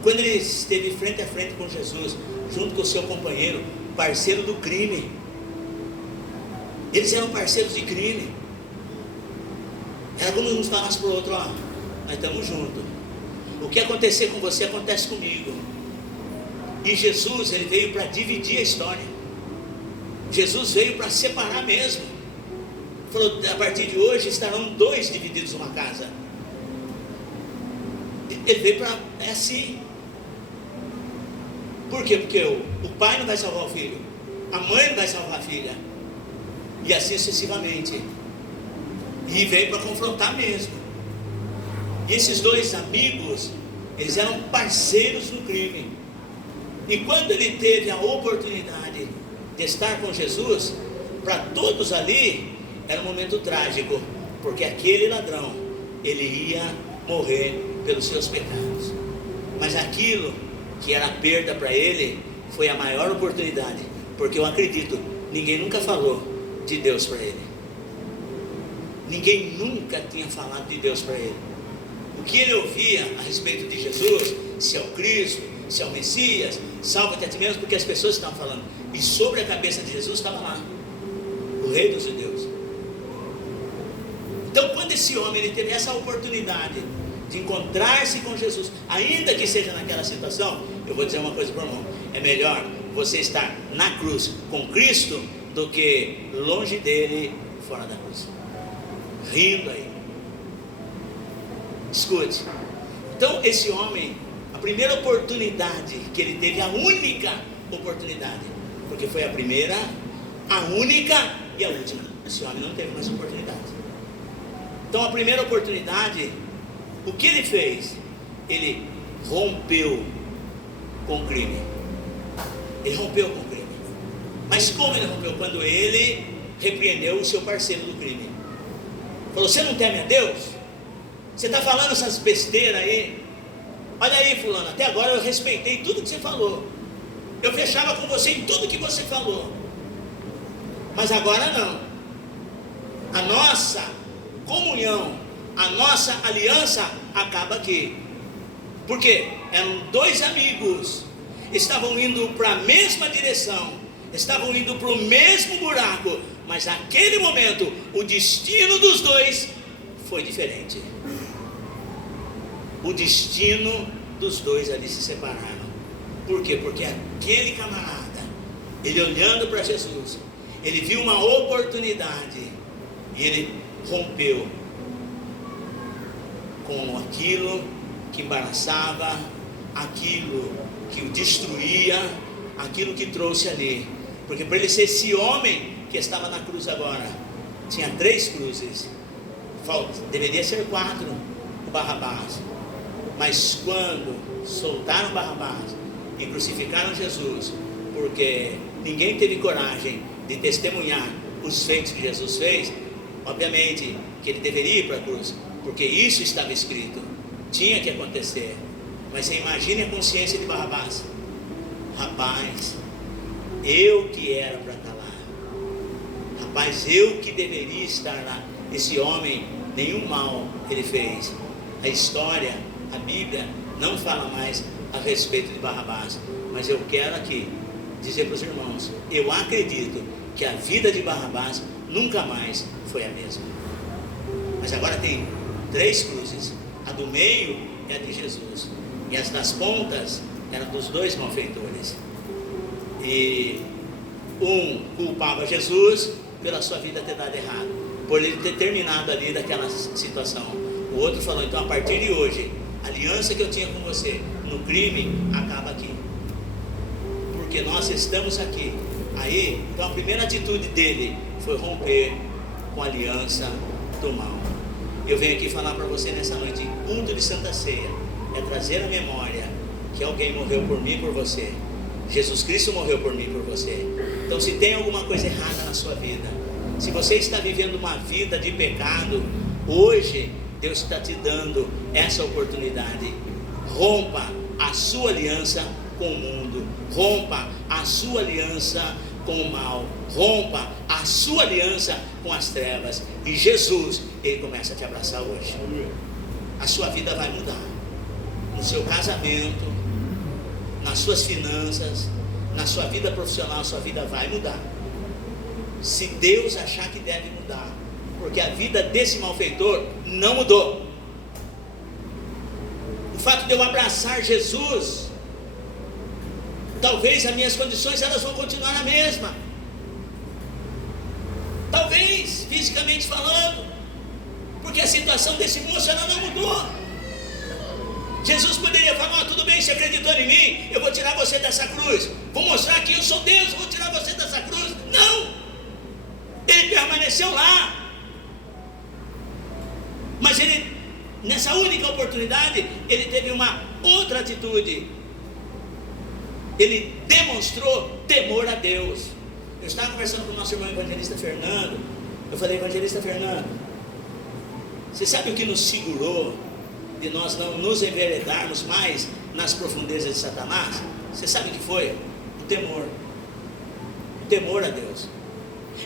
quando ele esteve frente a frente com Jesus, junto com o seu companheiro, parceiro do crime, eles eram parceiros de crime. Era como uns falassem para o outro: ó, nós estamos juntos, o que acontecer com você acontece comigo. E Jesus, ele veio para dividir a história. Jesus veio para separar mesmo. Falou: a partir de hoje estarão 2 divididos numa casa. Ele veio para, é assim. Por quê? Porque o pai não vai salvar o filho, a mãe não vai salvar a filha, e assim sucessivamente. E veio para confrontar mesmo. E esses 2 amigos, eles eram parceiros no crime. E quando ele teve a oportunidade de estar com Jesus, para todos ali era um momento trágico, porque aquele ladrão, ele ia morrer pelos seus pecados. Mas aquilo que era perda para ele foi a maior oportunidade, porque eu acredito, ninguém nunca falou de Deus para ele. Ninguém nunca tinha falado de Deus para ele. O que ele ouvia a respeito de Jesus, se é o Cristo, se é o Messias, salva-te a ti mesmo, porque as pessoas estavam falando. E sobre a cabeça de Jesus estava lá o Rei dos Judeus. Então quando esse homem ele teve essa oportunidade de encontrar-se com Jesus, ainda que seja naquela situação, eu vou dizer uma coisa para o irmão: é melhor você estar na cruz com Cristo do que longe dele, fora da cruz, rindo aí. Escute. Então esse homem, a primeira oportunidade que ele teve, a única oportunidade, porque foi a primeira, a única e a última. Esse homem não teve mais oportunidade. Então a primeira oportunidade, o que ele fez? Ele rompeu com o crime. Ele rompeu com o crime. Mas como ele rompeu? Quando ele repreendeu o seu parceiro do crime. Falou: você não teme a Deus? Você está falando essas besteiras aí? Olha aí, fulano, até agora eu respeitei tudo que você falou, eu fechava com você em tudo que você falou, mas agora não. A nossa comunhão, a nossa aliança acaba aqui. Por quê? Eram 2 amigos, estavam indo para a mesma direção, estavam indo para o mesmo buraco, mas naquele momento o destino dos dois foi diferente. O destino dos dois ali se separaram. Por quê? Porque aquele camarada, ele olhando para Jesus, ele viu uma oportunidade e ele rompeu com aquilo que embaraçava, aquilo que o destruía, aquilo que trouxe ali. Porque para ele ser esse homem que estava na cruz agora, tinha 3 cruzes, deveria ser 4, o Barrabás. Mas quando soltaram Barrabás e crucificaram Jesus, porque ninguém teve coragem de testemunhar os feitos que Jesus fez, obviamente que ele deveria ir para a cruz, porque isso estava escrito, tinha que acontecer. Mas você imagine a consciência de Barrabás: rapaz, eu que era para estar lá, rapaz, eu que deveria estar lá. Esse homem, nenhum mal ele fez. A história, a Bíblia não fala mais a respeito de Barrabás, mas eu quero aqui dizer para os irmãos, eu acredito que a vida de Barrabás nunca mais foi a mesma. Mas agora tem 3 cruzes, a do meio é a de Jesus, e as das pontas eram dos 2 malfeitores, e um culpava Jesus pela sua vida ter dado errado, por ele ter terminado ali daquela situação. O outro falou: então a partir de hoje, a aliança que eu tinha com você no crime acaba aqui, porque nós estamos aqui. Aí, então a primeira atitude dele foi romper com a aliança do mal. Eu venho aqui falar para você nessa noite, em culto de Santa Ceia, é trazer a memória que alguém morreu por mim e por você. Jesus Cristo morreu por mim e por você. Então, se tem alguma coisa errada na sua vida, se você está vivendo uma vida de pecado, hoje Deus está te dando essa oportunidade. Rompa a sua aliança com o mundo, rompa a sua aliança com o mal, rompa a sua aliança com as trevas, e Jesus, ele começa a te abraçar hoje. A sua vida vai mudar, no seu casamento, nas suas finanças, na sua vida profissional, a sua vida vai mudar, se Deus achar que deve mudar, porque a vida desse malfeitor não mudou. O fato de eu abraçar Jesus, talvez as minhas condições elas vão continuar a mesma, talvez fisicamente falando, porque a situação desse moço ela não mudou. Jesus poderia falar: tudo bem, você acreditou em mim, eu vou tirar você dessa cruz, vou mostrar que eu sou Deus, eu vou tirar você dessa cruz. Não, ele permaneceu lá, mas ele, nessa única oportunidade, ele teve uma outra atitude. Ele demonstrou temor a Deus. Eu estava conversando com o nosso irmão evangelista Fernando. Eu falei: evangelista Fernando, você sabe o que nos segurou de nós não nos enveredarmos mais nas profundezas de Satanás? Você sabe o que foi? O temor. O temor a Deus.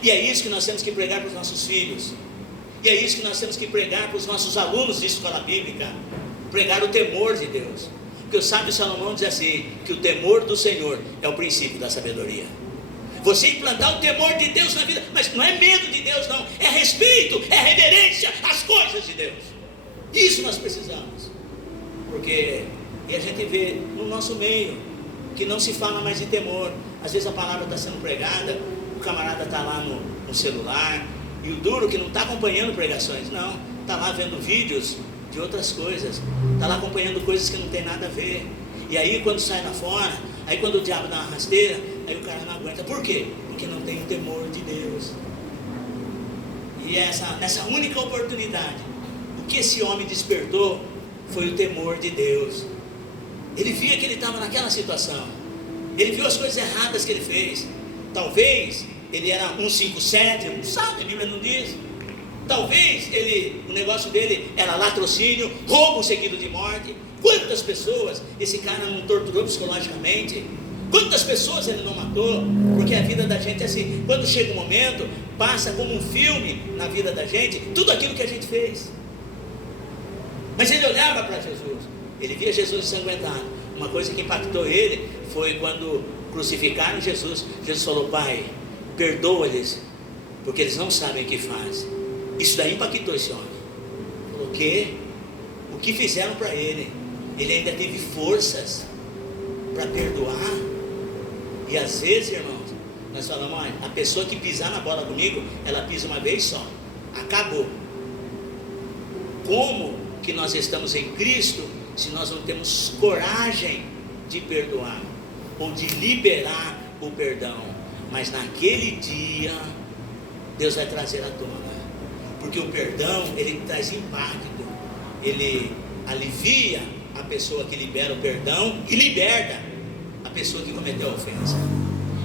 E é isso que nós temos que pregar para os nossos filhos. E é isso que nós temos que pregar para os nossos alunos de escola bíblica. Pregar o temor de Deus. Porque o sábio Salomão diz assim, que o temor do Senhor é o princípio da sabedoria. Você implantar o temor de Deus na vida, mas não é medo de Deus não, é respeito, é reverência às coisas de Deus. Isso nós precisamos. Porque, e a gente vê no nosso meio, que não se fala mais de temor. Às vezes a palavra está sendo pregada, o camarada está lá no celular, e o duro que não está acompanhando pregações, não, está lá vendo vídeos de outras coisas, está lá acompanhando coisas que não tem nada a ver. E aí quando sai lá fora, aí quando o diabo dá uma rasteira, aí o cara não aguenta. Por quê? Porque não tem o temor de Deus. E nessa única oportunidade, o que esse homem despertou foi o temor de Deus. Ele via que ele estava naquela situação, ele viu as coisas erradas que ele fez. Talvez ele era 157, não sabe, a Bíblia não diz. Talvez o negócio dele era latrocínio, roubo seguido de morte. Quantas pessoas esse cara não torturou psicologicamente? Quantas pessoas ele não matou? Porque a vida da gente é assim, quando chega um momento, passa como um filme na vida da gente, tudo aquilo que a gente fez. Mas ele olhava para Jesus, ele via Jesus ensanguentado. Uma coisa que impactou ele foi quando crucificaram Jesus. Jesus falou: Pai, perdoa-lhes, porque eles não sabem o que fazem. Isso daí impactou esse homem. Falou, o quê? O que fizeram para ele? Ele ainda teve forças para perdoar. E às vezes, irmãos, nós falamos, olha, a pessoa que pisar na bola comigo, ela pisa uma vez só, acabou. Como que nós estamos em Cristo se nós não temos coragem de perdoar ou de liberar o perdão? Mas naquele dia Deus vai trazer à tona, porque o perdão, ele traz impacto, ele alivia a pessoa que libera o perdão e liberta a pessoa que cometeu a ofensa.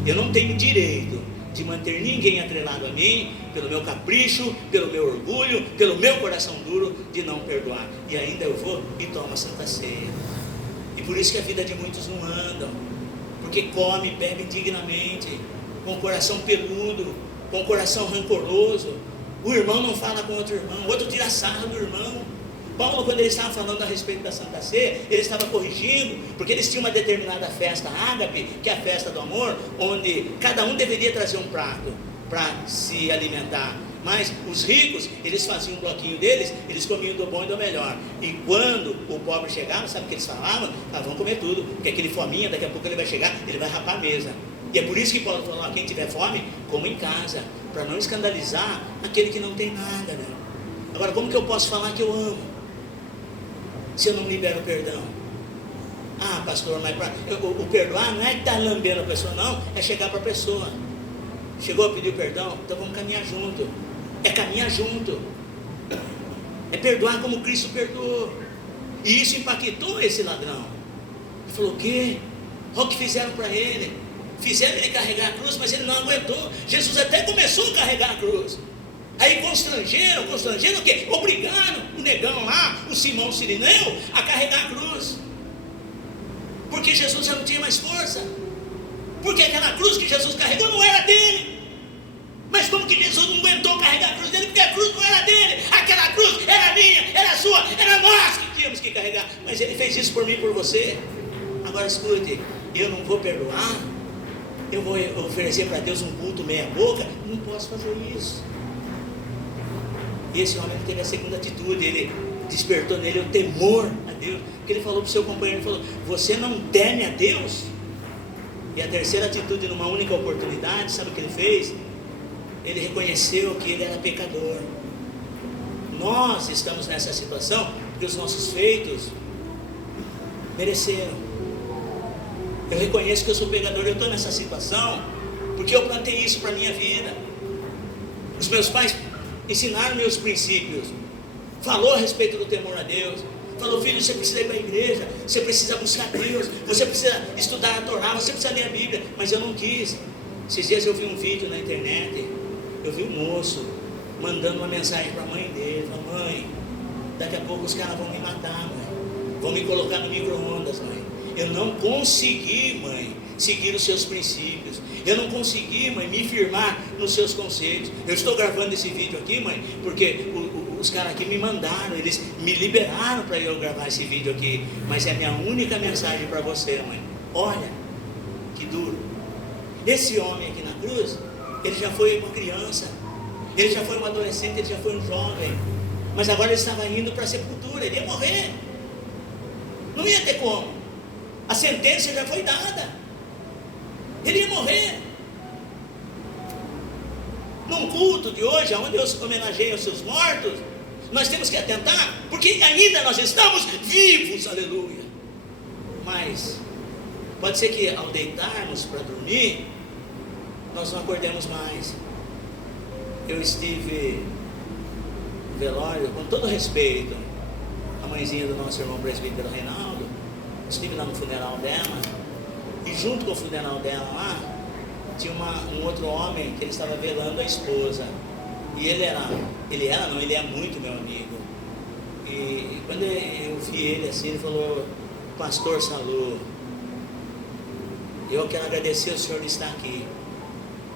Eu não tenho direito de manter ninguém atrelado a mim, pelo meu capricho, pelo meu orgulho, pelo meu coração duro de não perdoar. E ainda eu vou e tomo a Santa Ceia. E por isso que a vida de muitos não andam, porque come e bebe indignamente, com o coração peludo, com o coração rancoroso. O irmão não fala com outro irmão, o outro tira sarro do irmão. Paulo, quando ele estava falando a respeito da Santa Ceia, ele estava corrigindo, porque eles tinham uma determinada festa, ágape, que é a festa do amor, onde cada um deveria trazer um prato para se alimentar. Mas os ricos, eles faziam um bloquinho deles, eles comiam do bom e do melhor. E quando o pobre chegava, sabe o que eles falavam? Vamos comer tudo, porque aquele fominha, daqui a pouco ele vai chegar, ele vai rapar a mesa. E é por isso que Paulo falou, quem tiver fome, coma em casa, para não escandalizar aquele que não tem nada, né? Agora, como que eu posso falar que eu amo se eu não libero o perdão? Ah, pastor, mas o perdoar não é que está lambendo a pessoa, não, é chegar para a pessoa. Chegou a pedir perdão? Então vamos caminhar junto. É caminhar junto, é perdoar como Cristo perdoou. E isso impactou esse ladrão. Ele falou, o quê? Olha o que fizeram para ele. Fizeram ele carregar a cruz, mas ele não aguentou. Jesus até começou a carregar a cruz. Aí constrangeram o quê? Obrigaram o negão lá, o Simão Sirineu, a carregar a cruz, porque Jesus já não tinha mais força, porque aquela cruz que Jesus carregou não era dele. Mas como que Jesus não aguentou carregar a cruz dele? Porque a cruz não era dele, aquela cruz era minha, era sua, era nós que tínhamos que carregar. Mas ele fez isso por mim e por você. Agora escute, eu não vou perdoar, eu vou oferecer para Deus um culto meia boca? Não posso fazer isso. E esse homem teve a segunda atitude, ele despertou nele o temor a Deus, porque ele falou para o seu companheiro, ele falou, você não teme a Deus? E a terceira atitude, numa única oportunidade, sabe o que ele fez? Ele reconheceu que ele era pecador. Nós estamos nessa situação porque os nossos feitos mereceram. Eu reconheço que eu sou pecador, eu estou nessa situação porque eu plantei isso para a minha vida. Os meus pais ensinaram meus princípios, falou a respeito do temor a Deus, falou, filho, você precisa ir para a igreja, você precisa buscar Deus, você precisa estudar a Torá, você precisa ler a Bíblia, mas eu não quis. Esses dias eu vi um vídeo na internet, eu vi um moço mandando uma mensagem para a mãe dele, falou, mãe, daqui a pouco os caras vão me matar, mãe, vão me colocar no micro-ondas, mãe, eu não consegui, mãe, seguir os seus princípios, eu não consegui, mãe, me firmar nos seus conceitos. Eu estou gravando esse vídeo aqui, mãe, porque os caras aqui me mandaram, eles me liberaram para eu gravar esse vídeo aqui, mas é a minha única mensagem para você, mãe. Olha, que duro. Esse homem aqui na cruz, ele já foi uma criança, ele já foi um adolescente, ele já foi um jovem, mas agora ele estava indo para a sepultura, ele ia morrer, não ia ter como, a sentença já foi dada, ele ia morrer. Num culto de hoje, onde eu homenageio os seus mortos, nós temos que atentar, porque ainda nós estamos vivos, aleluia. Mas pode ser que ao deitarmos para dormir, nós não acordemos mais. Eu estive no velório, com todo respeito, a mãezinha do nosso irmão presbítero Reinaldo, estive lá no funeral dela, e junto com o funeral dela lá, tinha um outro homem que ele estava velando a esposa, e ele é muito meu amigo, e quando eu vi ele assim, ele falou, pastor Salô, eu quero agradecer o senhor de estar aqui.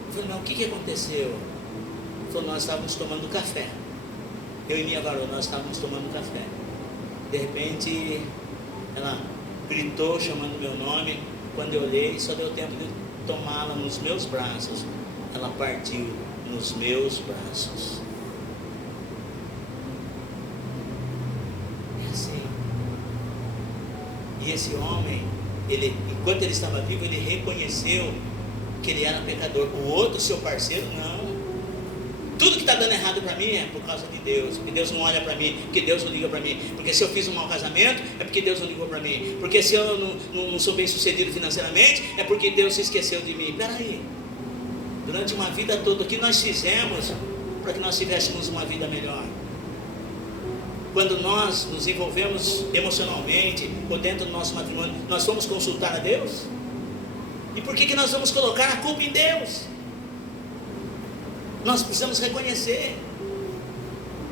Eu falei, mas o que aconteceu? Ele falou, nós estávamos tomando café, eu e minha varona, nós estávamos tomando café, de repente ela gritou chamando meu nome, quando eu olhei, só deu tempo de tomá-la nos meus braços, ela partiu nos meus braços. É assim. E esse homem, enquanto ele estava vivo, ele reconheceu que ele era pecador. O outro, seu parceiro, não. Tudo que está dando errado para mim é por causa de Deus, porque Deus não olha para mim, porque Deus não liga para mim, porque se eu fiz um mau casamento, é porque Deus não ligou para mim, porque se eu não sou bem sucedido financeiramente, é porque Deus se esqueceu de mim. Peraí, durante uma vida toda, o que nós fizemos para que nós tivéssemos uma vida melhor? Quando nós nos envolvemos emocionalmente, ou dentro do nosso matrimônio, nós fomos consultar a Deus? E por que nós vamos colocar a culpa em Deus? Nós precisamos reconhecer: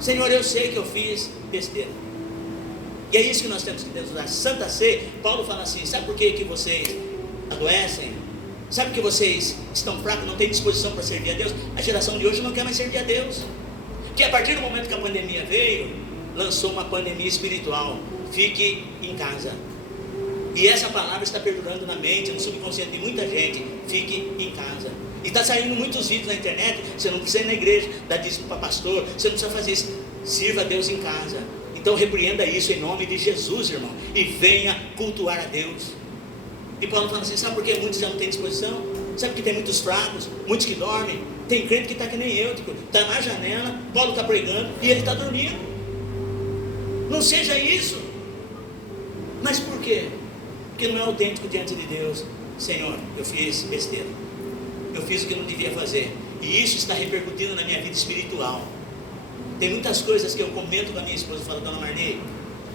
Senhor, eu sei que eu fiz besteira. E é isso que nós temos que usar. Santa Ceia, Paulo fala assim: sabe por que vocês adoecem? Sabe que vocês estão fracos, não têm disposição para servir a Deus? A geração de hoje não quer mais servir a Deus. Que a partir do momento que a pandemia veio, lançou uma pandemia espiritual. Fique em casa. E essa palavra está perdurando na mente, no subconsciente de muita gente. Fique em casa. E está saindo muitos vídeos na internet. Você não precisa ir na igreja, dar dízimo para pastor, você não precisa fazer isso. Sirva a Deus em casa. Então repreenda isso em nome de Jesus, irmão, e venha cultuar a Deus. E Paulo fala assim: sabe por que muitos já não têm disposição? Sabe que tem muitos fracos, muitos que dormem? Tem crente que está que nem eu, está na janela, Paulo está pregando e ele está dormindo. Não seja isso. Mas por quê? Porque não é autêntico diante de Deus. Senhor, eu fiz besteira, eu fiz o que eu não devia fazer, e isso está repercutindo na minha vida espiritual. Tem muitas coisas que eu comento com a minha esposa. Eu falo: dona Marli,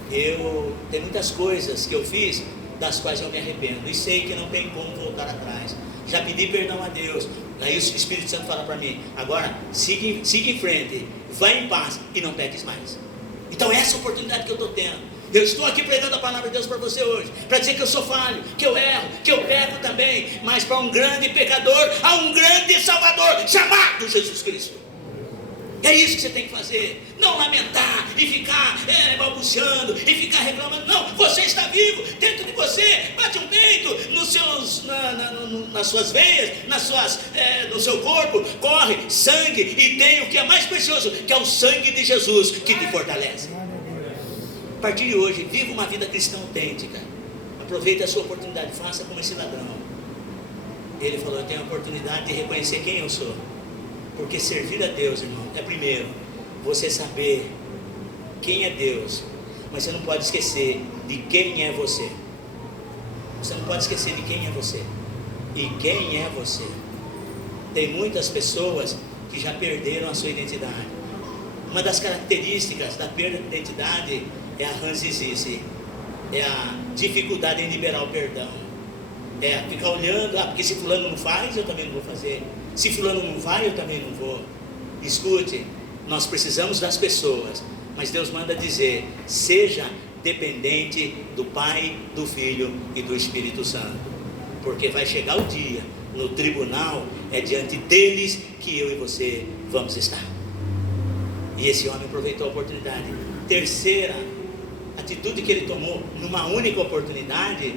tem muitas coisas que eu fiz das quais eu me arrependo, e sei que não tem como voltar atrás. Já pedi perdão a Deus. Aí o Espírito Santo fala para mim: agora siga em frente, vai em paz e não peques mais. Então essa é a oportunidade que eu estou tendo. Eu estou aqui pregando a palavra de Deus para você hoje, para dizer que eu sou falho, que eu erro, que eu peco também, mas para um grande pecador há um grande Salvador chamado Jesus Cristo. É isso que você tem que fazer. Não lamentar e ficar balbuciando e ficar reclamando. Não, você está vivo. Dentro de você bate um peito nas suas veias, no seu corpo corre sangue, e tem o que é mais precioso, que é o sangue de Jesus, que te fortalece. A partir de hoje, viva uma vida cristã autêntica. Aproveite a sua oportunidade, faça como esse ladrão. Ele falou: eu tenho a oportunidade de reconhecer quem eu sou. Porque servir a Deus, irmão, é primeiro você saber quem é Deus, mas você não pode esquecer de quem é você. Você não pode esquecer de quem é você. E quem é você? Tem muitas pessoas que já perderam a sua identidade. Uma das características da perda de identidade é a ranzizice, é a dificuldade em liberar o perdão, é ficar olhando: porque se fulano não faz, eu também não vou fazer. Se fulano não vai, eu também não vou. Escute, nós precisamos das pessoas, mas Deus manda dizer: seja dependente do Pai, do Filho e do Espírito Santo, porque vai chegar o dia, no tribunal, é diante deles que eu e você vamos estar. E esse homem aproveitou a oportunidade. Terceira atitude que ele tomou, numa única oportunidade,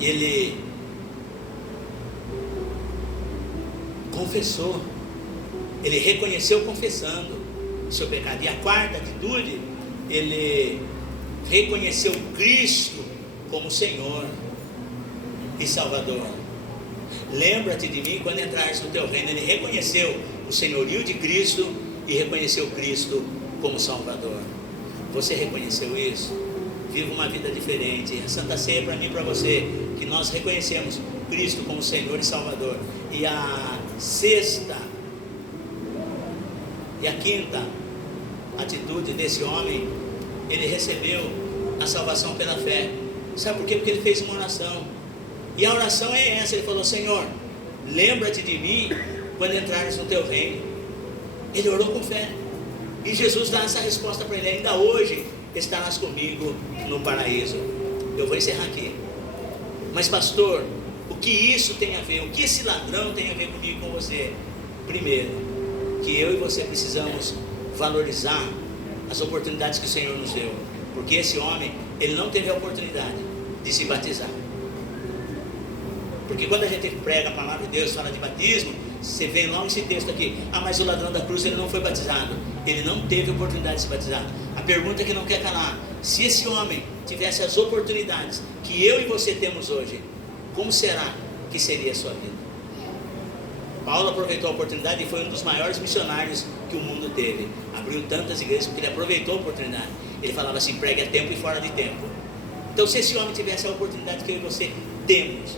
ele confessou. Ele reconheceu confessando o seu pecado. E a quarta atitude, ele reconheceu Cristo como Senhor e Salvador. Lembra-te de mim quando entrares no teu reino. Ele reconheceu o senhorio de Cristo e reconheceu Cristo como Salvador. Você reconheceu isso? Viva uma vida diferente. A Santa Ceia é para mim e para você, que nós reconhecemos Cristo como Senhor e Salvador. E a sexta e a quinta atitude desse homem, ele recebeu a salvação pela fé. Sabe por quê? Porque ele fez uma oração. E a oração é essa: ele falou: Senhor, lembra-te de mim quando entrares no teu reino. Ele orou com fé, e Jesus dá essa resposta para ele: ainda hoje estarás comigo no paraíso. Eu vou encerrar aqui. Mas pastor, o que isso tem a ver? O que esse ladrão tem a ver comigo e com você? Primeiro, que eu e você precisamos valorizar as oportunidades que o Senhor nos deu. Porque esse homem, ele não teve a oportunidade de se batizar. Porque quando a gente prega a palavra de Deus, fala de batismo, você vê logo esse texto aqui: ah, mas o ladrão da cruz, ele não foi batizado, ele não teve oportunidade de se batizar. A pergunta que não quer calar: se esse homem tivesse as oportunidades que eu e você temos hoje, como será que seria a sua vida? Paulo aproveitou a oportunidade e foi um dos maiores missionários que o mundo teve. Abriu tantas igrejas porque ele aproveitou a oportunidade. Ele falava assim: pregue a tempo e fora de tempo. Então, se esse homem tivesse a oportunidade que eu e você temos,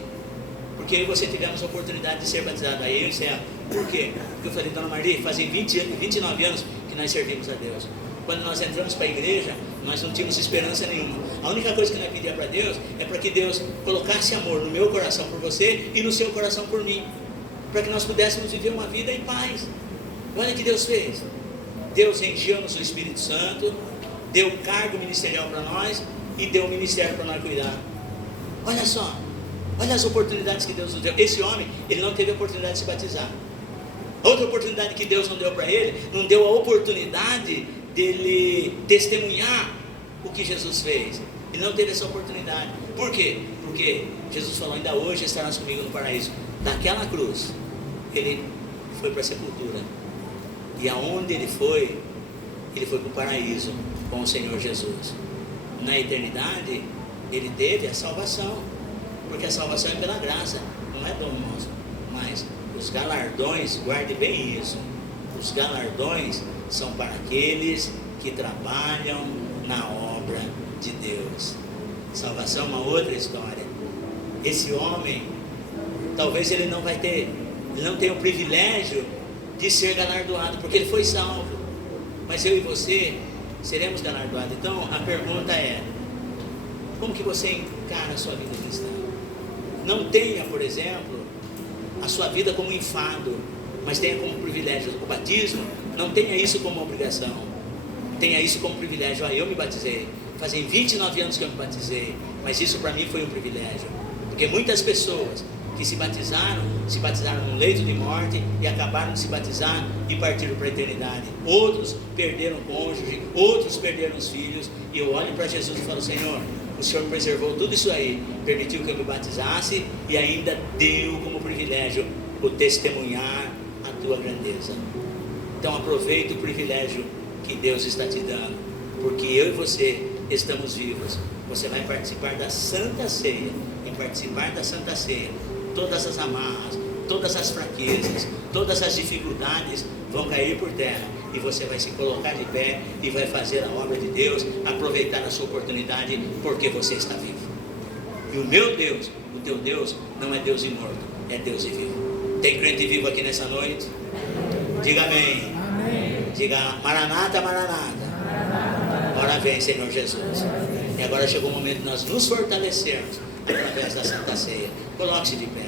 porque eu e você tivemos a oportunidade de ser batizado, aí eu encerro. Por quê? Porque eu falei: dona Marli, fazem 29 anos que nós servimos a Deus. Quando nós entramos para a igreja, nós não tínhamos esperança nenhuma. A única coisa que nós pedíamos para Deus é para que Deus colocasse amor no meu coração por você e no seu coração por mim, para que nós pudéssemos viver uma vida em paz. Olha o que Deus fez. Deus encheu-nos do Espírito Santo, deu cargo ministerial para nós e deu um ministério para nós cuidar. Olha só, olha as oportunidades que Deus nos deu. Esse homem, ele não teve a oportunidade de se batizar. Outra oportunidade que Deus não deu para ele, não deu a oportunidade dele testemunhar o que Jesus fez. Ele não teve essa oportunidade. Por quê? Porque Jesus falou: ainda hoje estarás comigo no paraíso. Daquela cruz, ele foi para a sepultura. E aonde ele foi para o paraíso com o Senhor Jesus. Na eternidade, ele teve a salvação, porque a salvação é pela graça, não é dom nosso. Mas os galardões, guarde bem isso, os galardões são para aqueles que trabalham na obra de Deus. Salvação é uma outra história. Esse homem, talvez ele não tenha o privilégio de ser galardoado, porque ele foi salvo, mas eu e você seremos galardoados. Então a pergunta é: como que você encara a sua vida cristã? Não tenha, por exemplo, a sua vida como um enfado, mas tenha como privilégio o batismo. Não tenha isso como obrigação, tenha isso como privilégio. Eu me batizei, fazem 29 anos que eu me batizei, mas isso para mim foi um privilégio, porque muitas pessoas que se batizaram num leito de morte e acabaram de se batizar e partiram para a eternidade. Outros perderam o cônjuge, outros perderam os filhos. E eu olho para Jesus e falo: Senhor, o Senhor preservou tudo isso aí, permitiu que eu me batizasse e ainda deu como privilégio o testemunhar a tua grandeza. Então aproveita o privilégio que Deus está te dando, porque eu e você estamos vivos. Você vai participar da Santa Ceia, e participar da Santa Ceia, todas as amarras, todas as fraquezas, todas as dificuldades vão cair por terra, e você vai se colocar de pé e vai fazer a obra de Deus, aproveitar a sua oportunidade, porque você está vivo. E o meu Deus, o teu Deus, não é Deus imorto, é Deus vivo. Tem crente vivo aqui nessa noite? Diga amém. Amém. Diga: Maranata, Maranata. Ora vem, Senhor Jesus. E agora chegou o momento de nós nos fortalecermos através da Santa Ceia. Coloque-se de pé.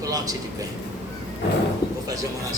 Coloque-se de pé. Vou fazer uma oração.